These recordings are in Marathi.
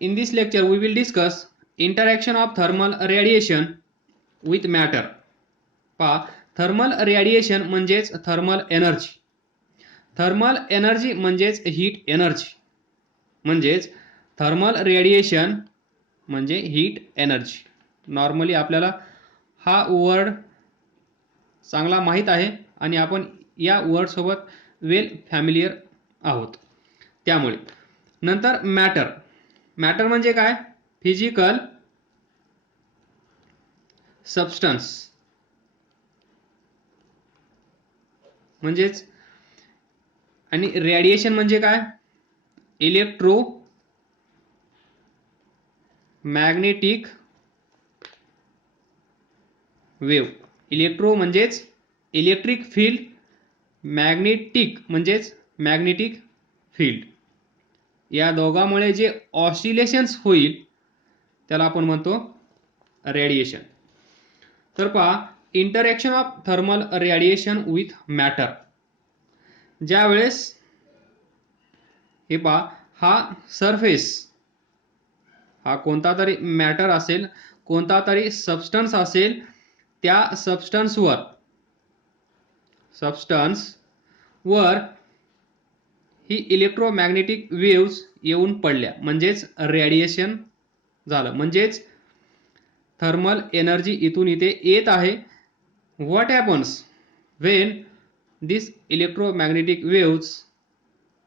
In this lecture, we will discuss interaction of thermal radiation with matter. पहा, थर्मल रेडिएशन म्हणजेच थर्मल एनर्जी. थर्मल एनर्जी म्हणजेच हीट एनर्जी. म्हणजेच थर्मल रेडिएशन म्हणजे हीट एनर्जी. नॉर्मली आपल्याला हा वर्ड चांगला माहित आहे आणि आपण या वर्ड सोबत वेल फॅमिलियर आहोत. त्यामुळे नंतर मॅटर. मॅटर म्हणजे काय? Physical substance. म्हणजेच आणि रेडिएशन म्हणजे काय? Electro magnetic wave. इलेक्ट्रो म्हणजेच इलेक्ट्रिक फील्ड, मॅग्नेटिक म्हणजेच मॅग्नेटिक फील्ड. या दोघांमुळे जे ऑसिलेशन्स होईल त्याला आपण म्हणतो रेडिएशन. तर पहा, interaction of thermal radiation with matter. ज्यावेळेस हे पहा, हा सरफेस, हा कोणता तरी मॅटर असेल, कोणता तरी सबस्टन्स असेल, त्या सबस्टन्सवर ही इलेक्ट्रोमॅग्नेटिक वेव्स येऊन पडल्या म्हणजेच रेडिएशन झालं. म्हणजेच थर्मल एनर्जी इथून इथे येत आहे. What happens when this electromagnetic waves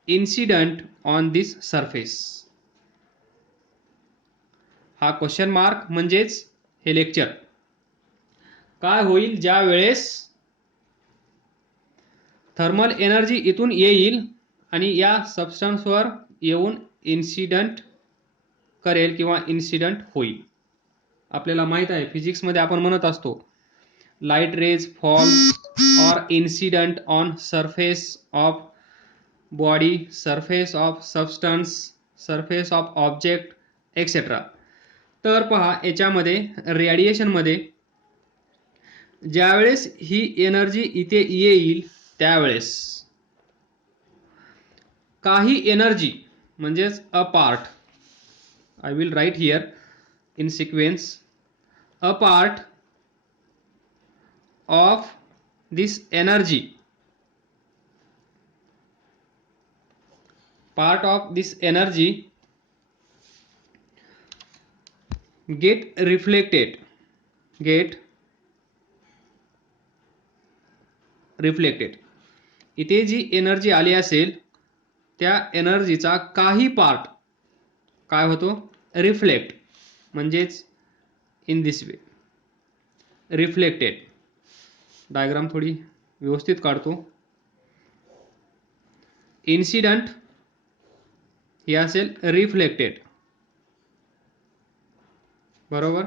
incident on this surface. हा क्वेश्चन मार्क म्हणजेच हे लेक्चर. काय होईल ज्या वेळेस थर्मल एनर्जी इथून येईल आणि या सबस्टन्सवर येऊन इन्सिडंट करेल किंवा इन्सिडंट होईल. आपल्याला माहित आहे फिजिक्समध्ये आपण म्हणत असतो light rays fall or incident on surface of body, surface of substance, surface of object etcetera. तर पहा, याच्यामध्ये रेडिएशनमध्ये ज्यावेळेस ही एनर्जी इथे येईल त्यावेळेस काही एनर्जी म्हणजेच a part, I will write here in sequence, a part of this energy, part of this energy get reflected. इथे जी एनर्जी आली असेल त्या एनर्जीचा काही पार्ट काय होतो? रिफ्लेक्ट. म्हणजेच in this way reflected. Diagram थोडी व्यवस्थित काढतो. इन्सिडंट हे असेल रिफ्लेक्टेड, बरोबर.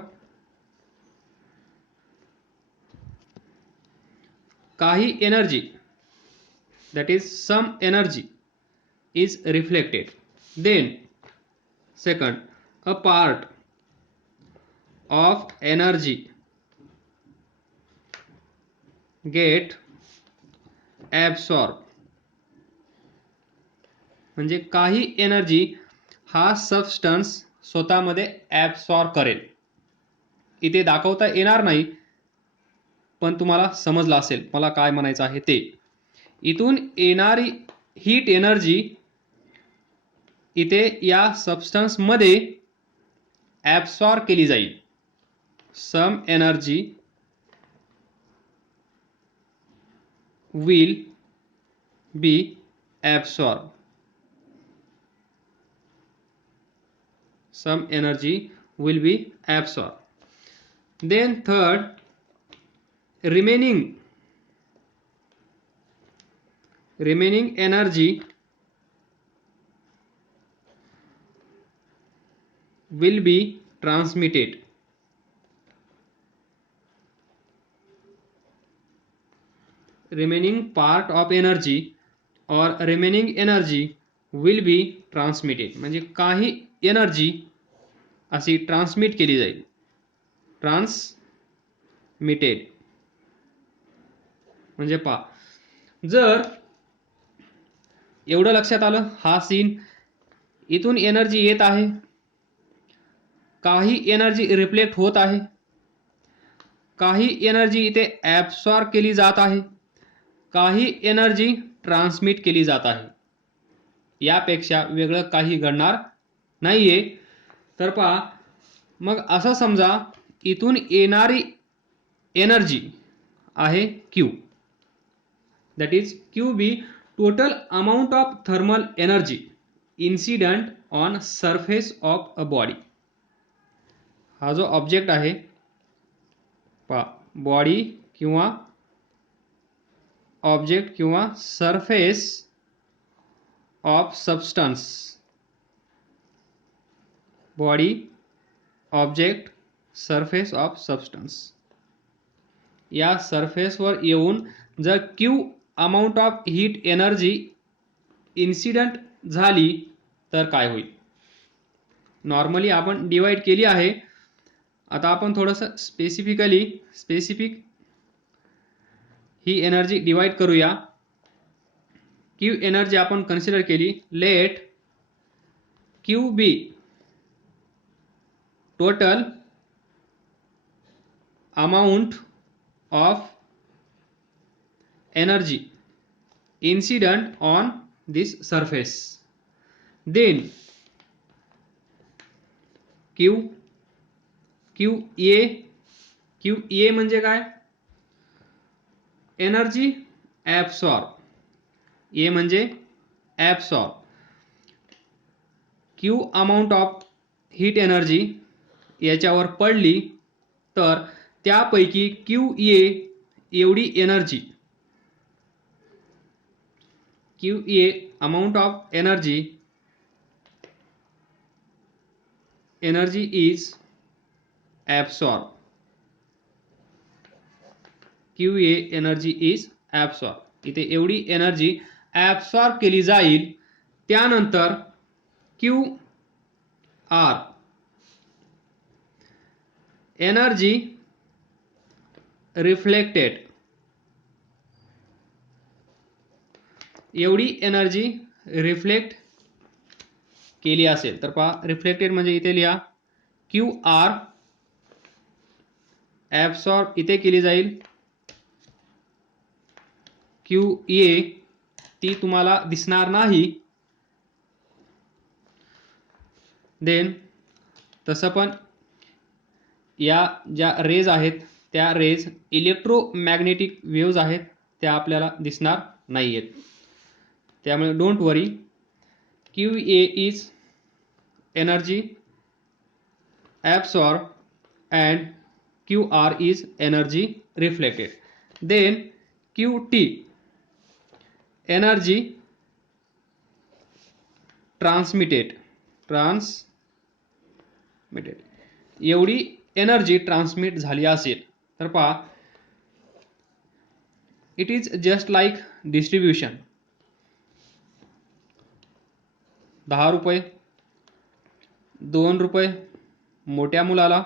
काही energy, that is some energy is reflected. Then second, a part of energy get absorbed. म्हणजे काही एनर्जी हा सबस्टन्स स्वतःमध्ये ॲब्सॉर्ब करेल. इथे दाखवता येणार नाही पण तुम्हाला समजलं असेल मला काय म्हणायचं आहे ते. इथून येणारी हीट एनर्जी इथे या सबस्टन्समध्ये ॲब्सॉर्ब केली जाईल. Some energy will be absorb. Some energy will be absorbed. Then third, remaining energy will be transmitted. Remaining part of energy or remaining energy will be transmitted. म्हणजे काही एनर्जी अशी ट्रान्समिट केली जाईल. ट्रान्समिटेड म्हणजे पहा, जर एवढं लक्षात आलं, हा सीन इथून एनर्जी येत आहे काही एनर्जी रिफ्लेक्ट होत आहे, काही एनर्जी इथे ॲब्सॉर्ब केली जात आहे, काही एनर्जी ट्रान्समिट केली जात आहे. यापेक्षा वेगळं काही घडणार नाहीये. तर पहा, मग असं समजा इथून येणारी एनर्जी आहे Q, that is QB, total amount of thermal energy incident on surface of a body. हा जो ऑब्जेक्ट आहे पहा, बॉडी किंवा ऑब्जेक्ट किंवा surface of substance, body, object, surface of substance, या सरफेसवर येऊन जर Q amount of heat energy incident झाली तर काय होईल. नॉर्मली आपण डिवाइड केली आहे. आता आपण थोडंसं स्पेसिफिक ही एनर्जी डिवाइड करूया. Q एनर्जी आपण कन्सिडर केली. Let Q be total amount of energy incident on this surface. Then QA म्हणजे काय, एनर्जी ॲब्सॉर्ब, ए म्हणजे absorb. Q amount of heat energy याच्यावर पडली तर त्यापैकी QA एवढी energy, QA amount of energy is absorbed. QA energy is absorbed. इथे एवढी एनर्जी ॲब्सॉर्ब केली जाईल. त्यानंतर QR एनर्जी रिफ्लेक्टेड, एवढी एनर्जी रिफ्लेक्ट केली असेल तर पहा, रिफ्लेक्टेड म्हणजे इथे लिहा QR ॲब्सॉर्ब इथे केली जाईल. QA ती तुम्हाला दिसणार नाही. देन तसं पण या ज्या रेज आहेत त्या रेज इलेक्ट्रोमॅग्नेटिक वेव्ज आहेत, त्या आपल्याला दिसणार नाही आहेत. त्यामुळे don't worry, QA is energy absorb and QR is energy reflected. Then QT energy transmitted, एवढी एनर्जी ट्रान्समिट झाली असेल तर पहा, it is just like distribution. 10 रुपये, 2 रुपये मोठ्या मुलाला,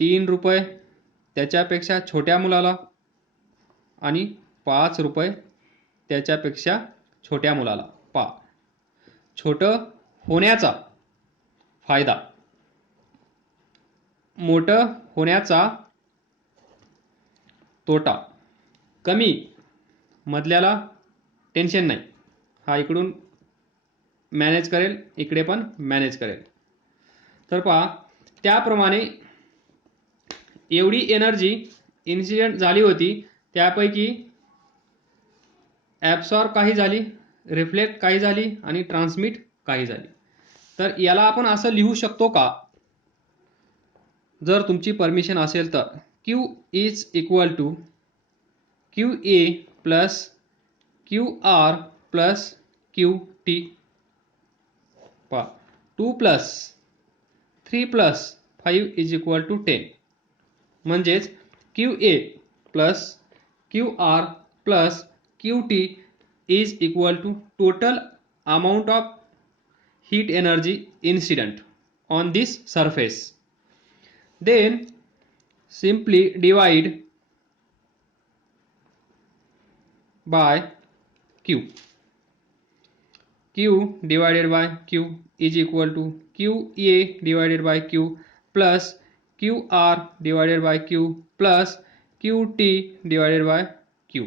3 रुपये त्याच्यापेक्षा छोट्या मुलाला आणि 5 रुपये त्याच्यापेक्षा छोट्या मुलाला. पहा, छोटं होण्याचा फायदा, मोठं होण्याचा तोटा. कमी मधल्याला टेन्शन नाही, हा इकडून मॅनेज करेल, इकडे पण मॅनेज करेल. तर पहा, त्याप्रमाणे एवढी एनर्जी इन्सिडेंट झाली होती, त्यापैकी ॲब्सॉर्ब काही झाली, रिफ्लेक्ट काही झाली आणि ट्रान्समिट काही झाली. तर याला आपण असं लिहू शकतो का, जर तुमची परमिशन असेल तर, Q is equal to QA plus QR plus QT. पहा, 2 plus 3 plus 5 is equal to 10. म्हणजेच QA plus QR plus QT is equal to total amount of heat energy incident on this surface. Then simply divide by Q. Q divided by Q is equal to QA divided by Q plus QR divided by Q plus QT divided by Q.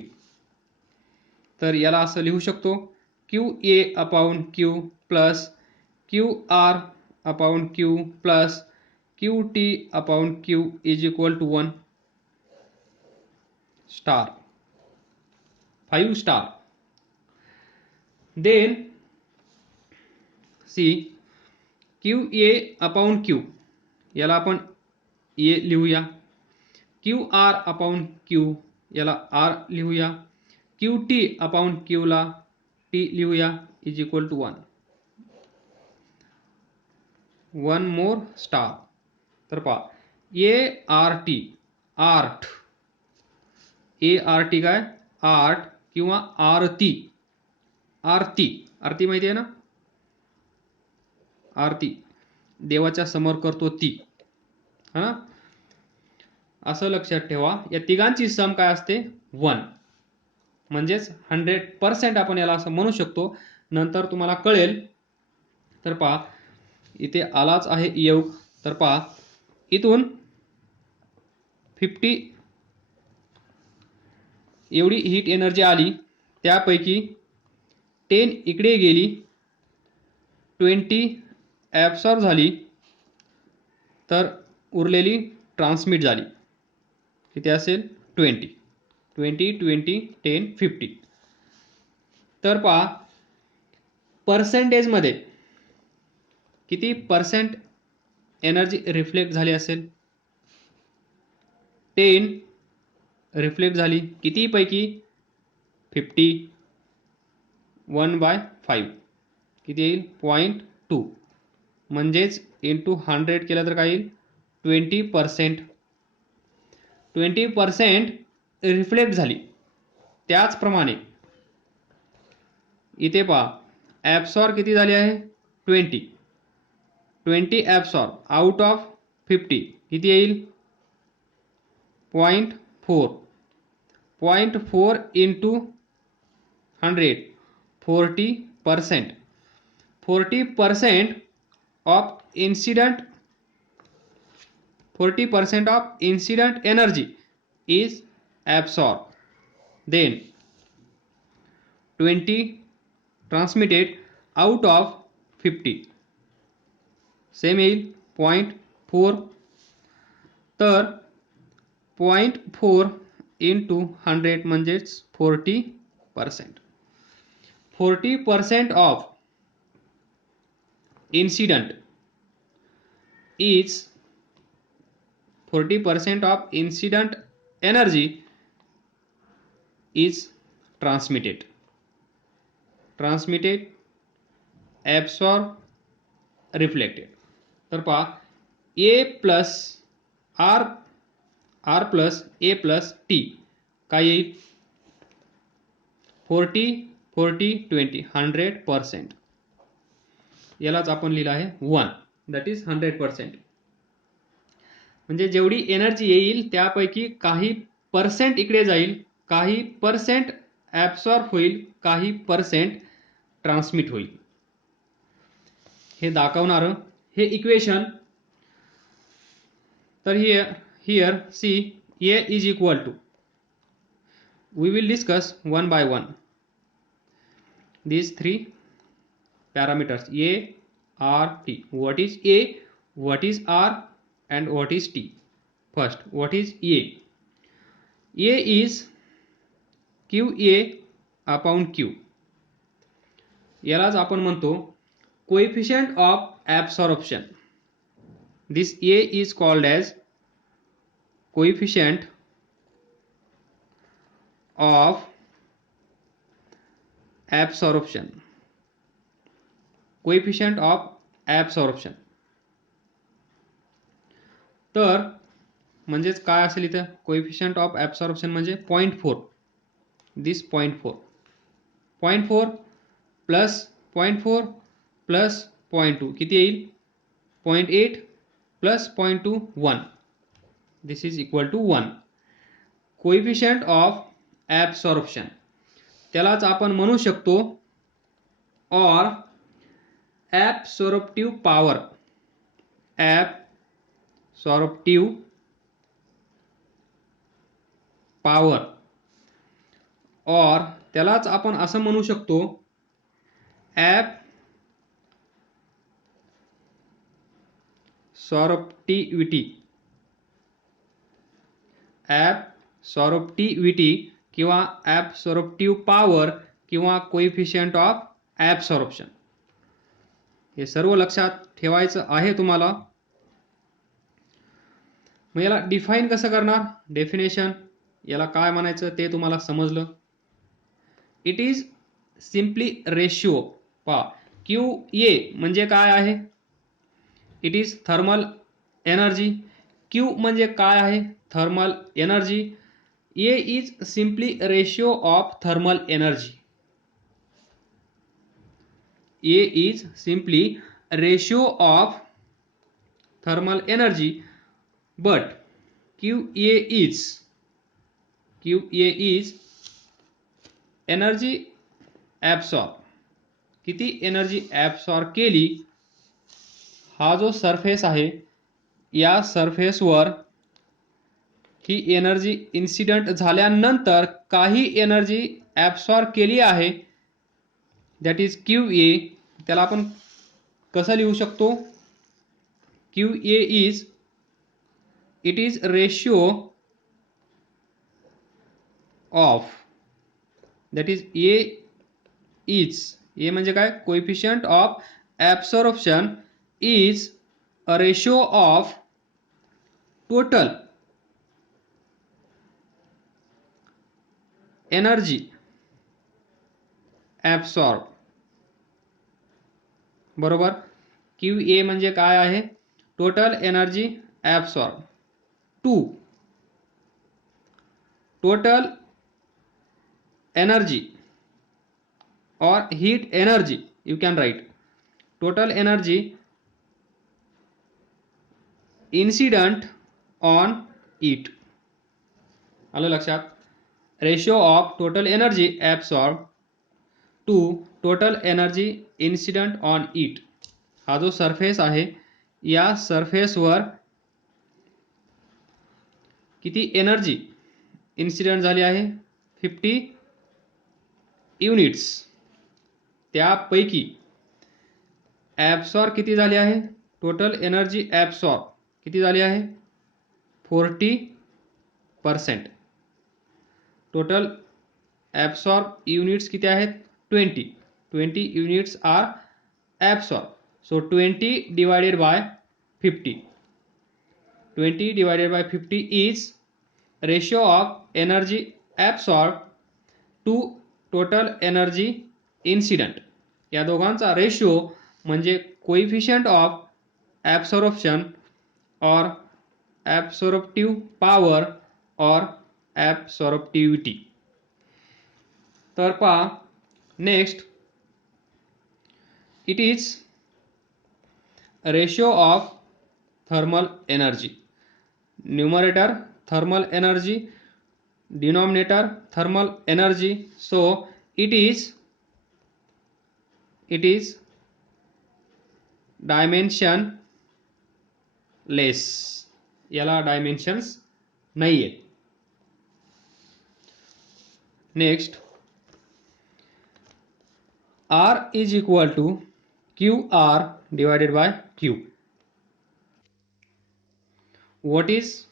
तर याला असं लिहू शकतो QA upon Q plus QR upon Q plus QT upon Q is equal to 1 star 5 star. Then see QA upon Q याला आपण A लिहूया. QR अपॉन Q याला R लिहूया. QT अपॉन Q ला T लिहूया is equal to 1. 1 more star. तर पहा ART काय आर्ट किंवा आरती माहिती आहे ना. आरती देवाच्या समोर करतो ती. हा असं लक्षात ठेवा. या तिघांची सम काय असते 1. म्हणजेच 100% आपण याला असं म्हणू शकतो. नंतर तुम्हाला कळेल. तर पहा इथे आलाच आहे योग. तर पहा इथून 50 एवढी हीट एनर्जी आली, त्यापैकी 10 इकडे गेली, 20 ॲब्सॉर्ब झाली, तर उरलेली ट्रान्समिट झाली. किती असेल 20 20 10 50. तर पहा पर्सेंटेजमध्ये किती पर्सेंट एनर्जी रिफ्लेक्ट झाली असेल. 10 रिफ्लेक्ट झाली किती पैकी 50. 1/5 किती येईल 0.2. म्हणजेच इंटू 100 केलं तर काय येईल 20%. 20% रिफ्लेक्ट झाली. त्याचप्रमाणे इथे पहा ॲब्सॉर्ब किती झाली आहे 20 ॲब्सॉर्ब आउट ऑफ 50 किती येईल 0.4. 0.4 into 100 40%. 40% of incident energy is absorbed. Then 20 transmitted out of 50. Same येईल 0.4. तर 0.4 इंटू 100 म्हणजेच 40%. 40% of incident is 40% of incident energy is transmitted, absorbed, reflected. तर पहा A plus R plus A plus T काय येईल 40 20 100%. यालाच आपण लिहिलं आहे 1 दॅट इज 100%. म्हणजे जेवढी एनर्जी येईल त्यापैकी काही पर्सेंट इकडे जाईल, काही पर्सेंट ॲब्सॉर्ब होईल, काही पर्सेंट ट्रान्समिट होईल. हे दाखवणारं हे इक्वेशन. तर here see A is equal to, we will discuss one by one these three parameters A, R, T. What is A, what is R, and what is T? First, what is A? A is QA upon Q. यालाच आपण म्हणतो coefficient of absorption. This A is called as coefficient of absorption. Coefficient of absorption. तर म्हणजेच काय असेल इथं कोएफिशियंट ऑफ ॲब्सॉर्प्शन म्हणजे 0.4. दिस 0.4 प्लस 0.4 प्लस 0.2 किती येईल 0.8 plus 0.2 1. This is equal to 1. Coefficient of absorption त्यालाच आपण म्हणू शकतो or absorptive power, absorptive power, or त्यालाच आपण असं म्हणू शकतो absorptivity, absorptivity किंवा absorptive power किंवा कोएफिशियंट ऑफ absorption. हे सर्व लक्षात ठेवायचं आहे तुम्हाला. मग याला डिफाईन कसं करणार, डेफिनेशन याला काय म्हणायचं ते तुम्हाला समजलं. It is simply ratio. पहा QA म्हणजे काय आहे, it is thermal energy. Q म्हणजे काय आहे, thermal energy. A is simply ratio of thermal energy. A is simply ratio of thermal energy, but QA is energy absorb. किती एनर्जी ॲब्सॉर्ब केली, हा जो सरफेस आहे या सरफेसवर ही एनर्जी इन्सिडेंट झाल्यानंतर काही एनर्जी ॲब्सॉर्ब केली आहे, दॅट इज QA. त्याला आपण कसं लिहू शकतो, QA is it is ratio of, that is A म्हणजे काय, coefficient of absorption is a ratio of total energy absorb. बरोबर. QA म्हणजे काय आहे, total energy absorb to total energy or heat energy, you can write total energy incident on it. आलं लक्षात. Ratio of total energy absorb to total energy incident on it. हा जो सरफेस आहे या सरफेसवर किती एनर्जी इन्सिडेंट झाली आहे, 50 युनिट्स. त्यापैकी ॲब्सॉर्ब किती झाली आहे, टोटल एनर्जी ॲब्सॉर्ब किती झाली आहे, 40%. टोटल ॲब्सॉर्ब युनिट्स किती आहेत, 20 units are absorb. So 20 divided by 50, 20 divided by 50 is ratio of energy absorb to total energy incident. या दोघांचा रेशिओ म्हणजे कोएफिशियंट ऑफ ॲब्सॉर्प्शन और ॲब्सॉर्प्टिव्ह पॉवर और ॲब्सॉर्प्टिव्हिटी. तर पहा next, it is ratio of thermal energy. Numerator thermal energy, denominator thermal energy. So it is dimensionless. याला डायमेन्शन्स नाही आहेत. Next, R is equal to QR divided by Q. What is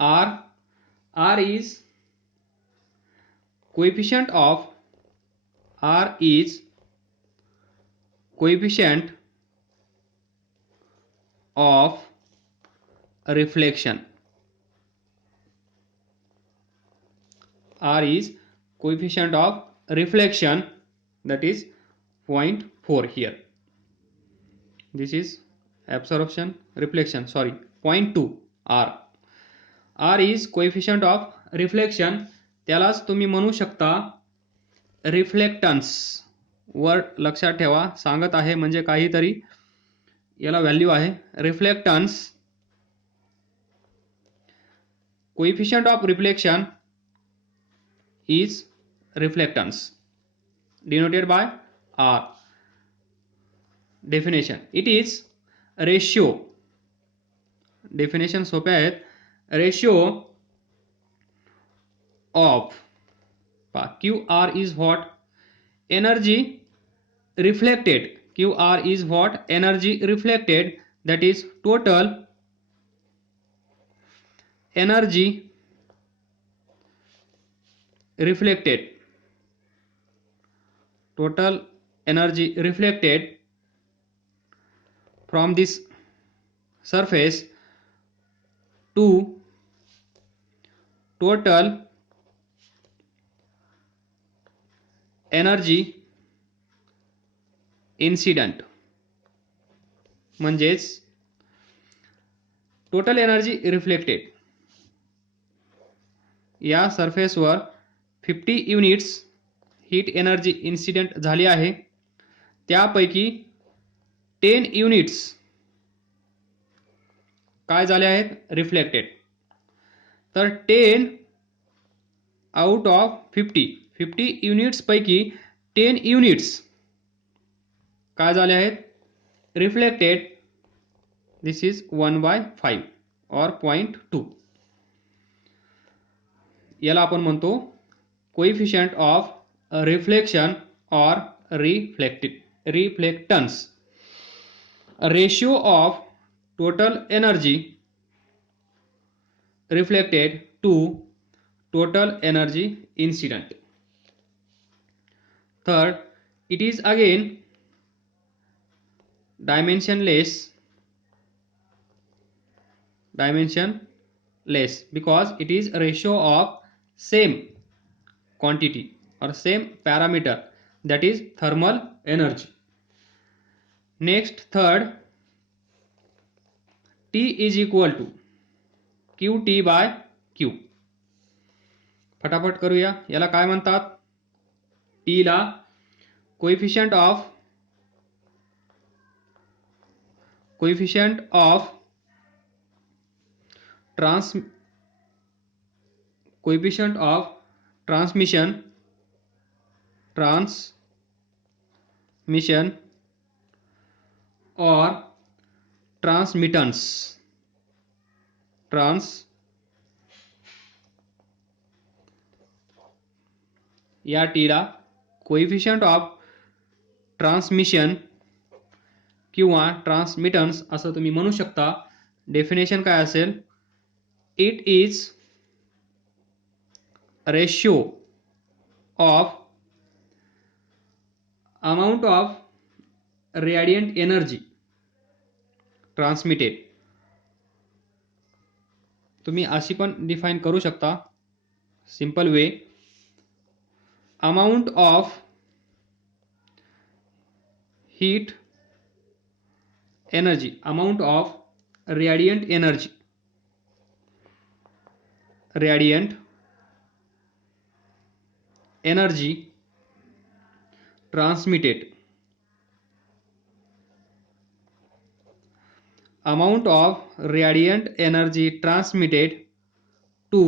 R? R is coefficient of reflection. R is coefficient of reflection, that is 0.4 here. This is absorption, reflection, sorry, 0.2 R. R is coefficient of reflection. त्यालाच तुम्ही म्हणू शकता रिफ्लेक्टन्स. वर्ड लक्षात ठेवा, सांगत आहे म्हणजे काहीतरी याला व्हॅल्यू आहे. Reflectance, coefficient of reflection is reflectance denoted by R. Definition: it is ratio. Definition सोप्या आहेत. Ratio of QR is what? Energy reflected. QR is what? Energy reflected, that is total energy reflected. Total energy reflected from this surface to total energy incident. म्हणजेच टोटल एनर्जी रिफ्लेक्टेड या सरफेसवर 50 युनिट्स हीट एनर्जी इन्सिडेंट झाली आहे. त्यापैकी 10 युनिट्स काय झाले आहेत? रिफ्लेक्टेड. तर 10 आउट ऑफ 50 युनिट्स पैकी 10 युनिट्स काय झाले आहेत? रिफ्लेक्टेड. दिस इज 1/5 और 0.2. याला आपण म्हणतो कोएफिशिएंट ऑफ रिफ्लेक्शन और reflectance. Ratio of total energy reflected to total energy incident. Third, it is again dimensionless because it is a ratio of same quantity or same parameter, that is thermal energy. Next, third, T is equal to QT/Q. फटाफट करूया. याला काय म्हणतात? टी ला कोएफिशिएंट ऑफ ट्रांसमिशन और ट्रांसमिटेंस. या टीला कोएफिशिएंट ऑफ ट्रांसमिशन किंवा ट्रांसमिटन्स असं तुम्ही म्हणू शकता. डेफिनेशन काय असेल? It is ratio of amount of radiant energy transmitted. तुम्ही अशी पण डिफाइन करू शकता simple way. Amount of heat energy, amount of radiant energy transmitted. Amount of radiant energy transmitted to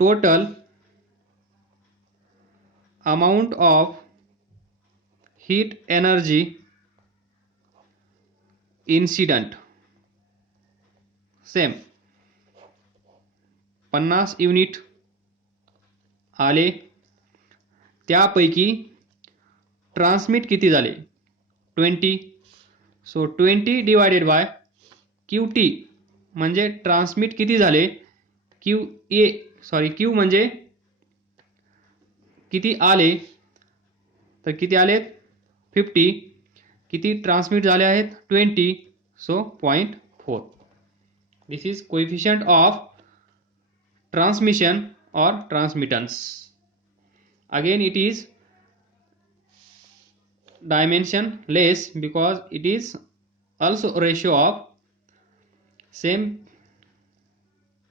total amount of heat energy incident. Same 50 unit आले. त्यापैकी ट्रान्समिट किती झाले? 20. सो 20 डिवायडेड बाय QT म्हणजे ट्रान्समिट किती झाले? क्यू म्हणजे किती आले? तर किती आलेत? 50. किती ट्रान्समिट झाले आहेत? 20. So 0.4. This is coefficient of transmission और transmittance. Again it is dimensionless because it is also a ratio of same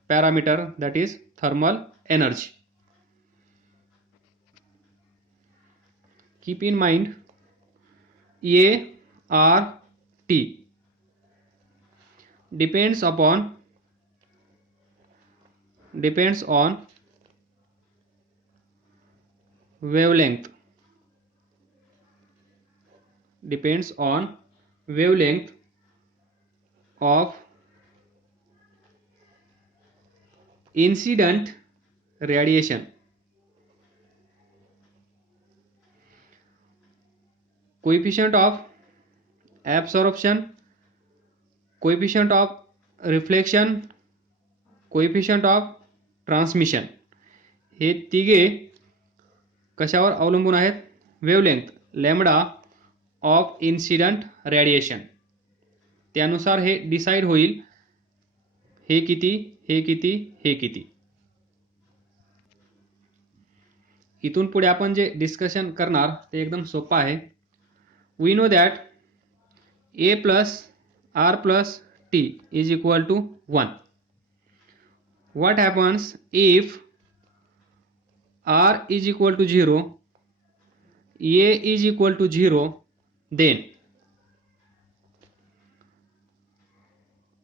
parameter, that is thermal energy. Keep in mind ART depends on wavelength. Depends on wavelength of incident radiation. Coefficient of absorption, coefficient of reflection, coefficient of transmission. हे तिघे कशावर अवलंबून आहेत? Wavelength lambda of incident radiation. त्यानुसार हे डिसाइड होईल हे किती, हे किती, हे किती. इथून पुढे आपण जे डिस्कशन करणार ते एकदम सोपं आहे. We know that a plus r plus t is equal to 1. What happens if r is equal to 0, a is equal to 0, then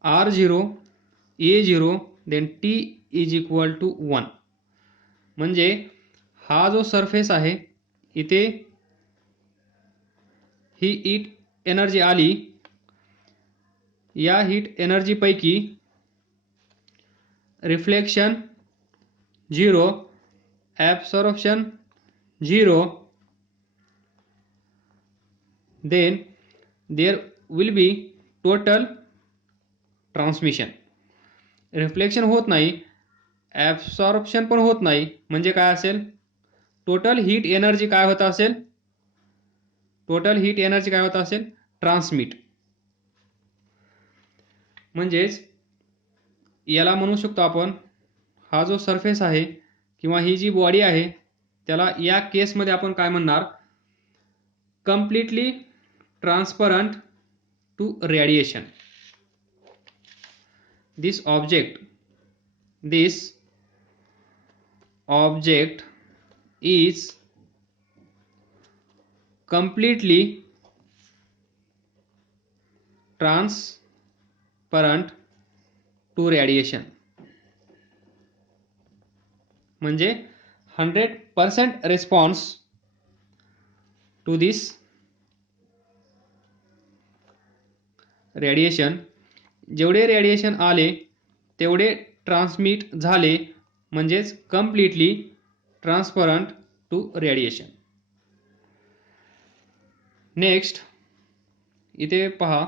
r0, a0, then t is equal to 1. म्हणजे हा जो सरफेस आहे इथे ही हीट एनर्जी आली, या हीट एनर्जी पैकी reflection 0, absorption 0, then there will be total transmission. Reflection होत नाही, ॲब्सॉर्प्शन पण होत नाही, म्हणजे काय असेल? टोटल हीट एनर्जी काय होत असेल? टोटल हीट एनर्जी काय होत असेल? ट्रान्समिट. म्हणजेच याला म्हणू शकतो आपण, हा जो सरफेस आहे किंवा ही जी बॉडी आहे त्याला या केसमध्ये आपण काय म्हणणार? Completely transparent to radiation. This object is completely transparent to radiation. म्हणजे 100% response to this radiation. जेवढे रेडिएशन आले तेवढे ट्रान्समिट झाले, म्हणजेच completely transparent to radiation. Next इथे पहा,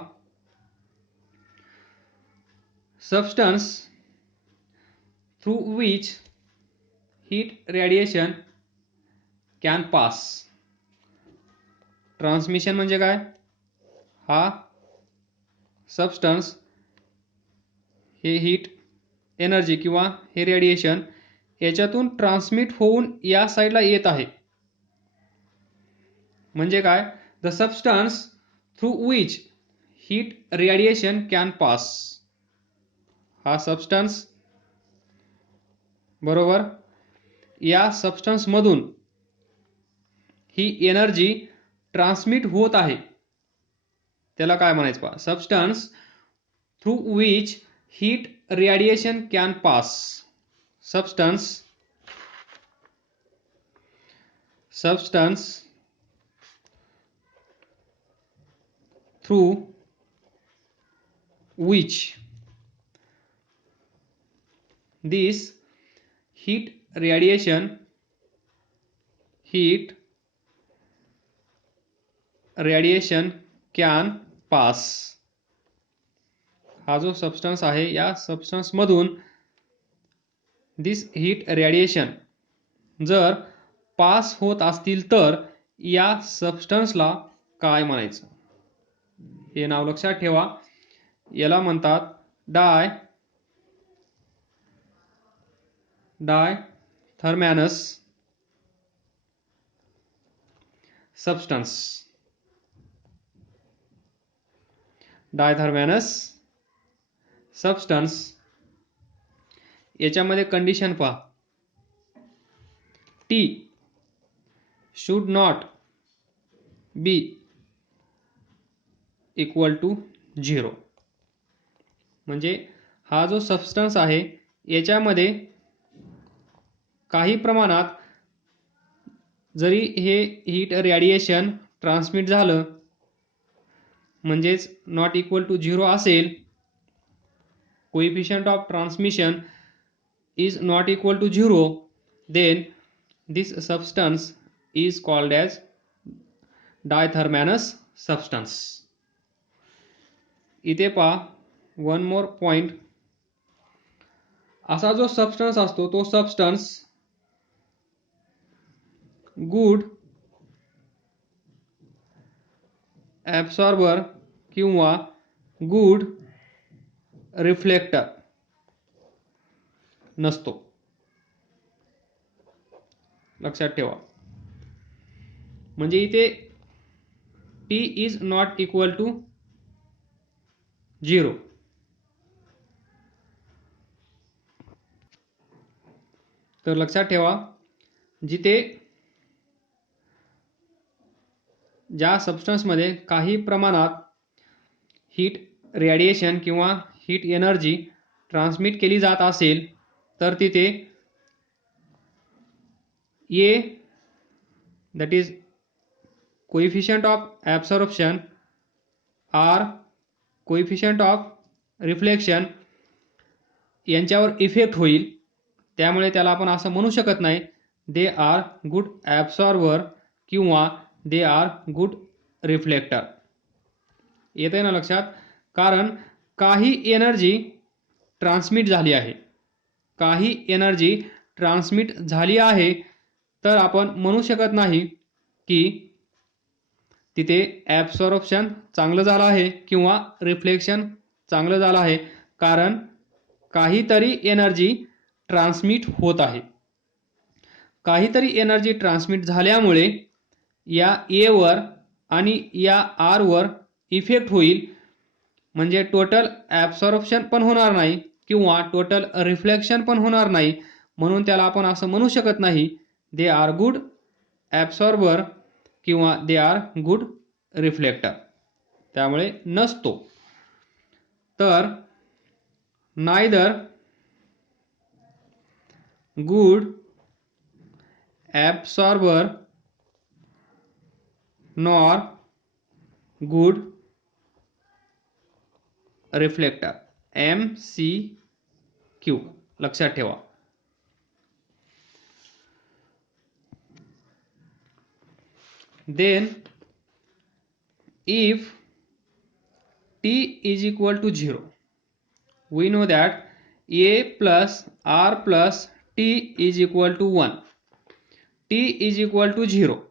substance through which heat radiation can pass. Transmission म्हणजे काय? हा सबस्टन्स हे हीट एनर्जी किंवा हे रेडिएशन याच्यातून ट्रान्समिट होऊन या साईडला येत आहे. म्हणजे काय? The substance through which heat radiation can pass. हा सबस्टन्स बरोबर या सबस्टन्स मधून ही एनर्जी ट्रान्समिट होत आहे, त्याला काय म्हणायचं पहा? Substance through which heat radiation can pass. substance through which this heat radiation can pass. हा जो सबस्टन्स आहे या सबस्टन्स मधून दिस हीट रेडिएशन जर पास होत असतील तर या सबस्टन्सला काय म्हणायचं? हे नाव लक्षात ठेवा. याला म्हणतात डायथर्मॅनस सबस्टन्स. डायथर्मॅनस सबस्टन्स याच्यामध्ये कंडिशन पहा. T should not be equal to 0. म्हणजे हा जो सबस्टन्स आहे याच्यामध्ये काही प्रमाणात जरी हे हीट रेडिएशन ट्रान्समिट झालं म्हणजेच नॉट इक्वल टू 0 असेल, coefficient of transmission is not equal to 0, then this substance is called as dithermanous substance. इथे पहा वन मोर पॉइंट, असा जो सबस्टन्स असतो तो सबस्टन्स गुड ॲब्सॉर्बर किंवा गुड रिफ्लेक्टर नसतो, लक्षात ठेवा. म्हणजे इथे T is not equal to 0. तर लक्षात ठेवा, जिथे ज्या सबस्टन्समध्ये काही प्रमाणात हीट रेडिएशन किंवा हीट एनर्जी ट्रान्समिट केली जात असेल तर तिथे A that is coefficient of absorption, R coefficient of reflection यांच्यावर इफेक्ट होईल. त्यामुळे त्याला आपण असं म्हणू शकत नाही दे आर गुड ॲब्सॉर्बर किंवा दे आर गुड रिफ्लेक्टर. येते ना लक्षात? कारण काही एनर्जी ट्रान्समिट झाली आहे, काही एनर्जी ट्रान्समिट झाली आहे, तर आपण म्हणू शकत नाही की तिथे ॲब्सॉर्प्शन चांगलं झालं आहे किंवा रिफ्लेक्शन चांगलं झालं आहे, कारण काहीतरी एनर्जी ट्रान्समिट होत आहे. काहीतरी एनर्जी ट्रान्समिट झाल्यामुळे या ए वर आणि या आर वर इफेक्ट होईल. म्हणजे टोटल ॲब्सॉर्प्शन पण होणार नाही किंवा टोटल रिफ्लेक्शन पण होणार नाही. म्हणून त्याला आपण असं म्हणू शकत नाही दे आर गुड ॲब्सॉर्बर किंवा दे आर गुड रिफ्लेक्टर. त्यामुळे नसतो. तर neither good absorber nor good reflector, MCQ. लक्षात ठेवा. Then if T is equal to 0, we know that A plus R plus T is equal to 1. T is equal to 0.